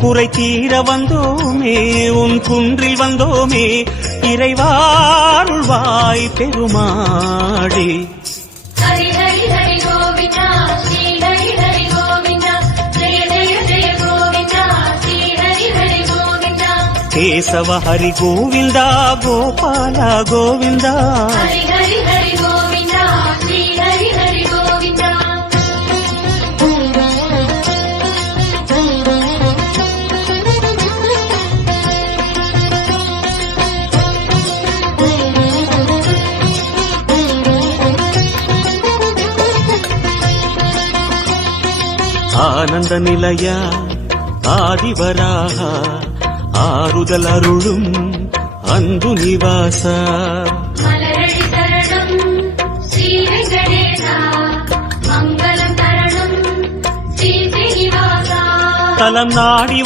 குறை தீர வந்தோமே உன் குன்றில் வந்தோமே இறைவாருள்வாய் பெருமாளே. ஹரி ஹரி ஹரி கோவிந்தா ஸ்ரீ ஹரி ஹரி கோவிந்தா ஜெய ஜெய ஜெய கோவிந்தா ஸ்ரீ ஹரி ஹரி கோவிந்தா. கேசவ ஹரி கோவிந்தா கோபால கோவிந்தா. ஹரி ஹரி ஹரி கோவிந்தா ஸ்ரீ ஹரி ஹரி கோவிந்தா. ஆனந்த நிலையா ஆதிவராக ஆறுதல் அருளும் அன்பு நிவாசா. மலரடி தரணம் ஸ்ரீ வெங்கடேசா மங்களம் தரணம் ஸ்ரீ ஸ்ரீனிவாசா. தலம் நாடி